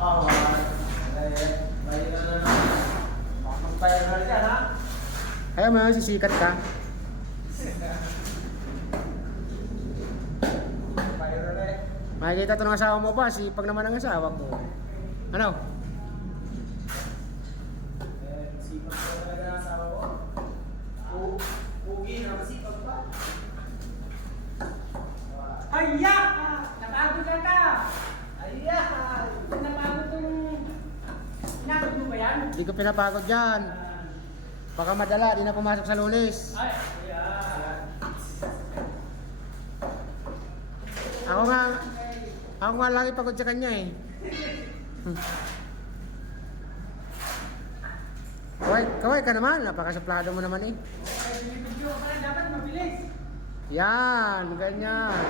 Oo, may mag-viral yan, ha? Kaya mo sisikat ka. Viral eh. Makikita ito ng asawa mo ba? Sipag naman ang asawa ko. Ano? Sipag ko talaga ng asawa ko. Pugi na, masipag pa. Aya! Napagod ka ka! Ayan! Napagod tong... Inagod mo ba yan? Hindi ko pinapagod yan. Baka madala, di na pumasok sa Lunes. Ay, ayan. Ako nga lagi pagod sa kanya eh. Kaway ka naman, napakasaplado mo naman eh. Ay, binibidyo ka pala, dapat mabilis. Yan, ganyan.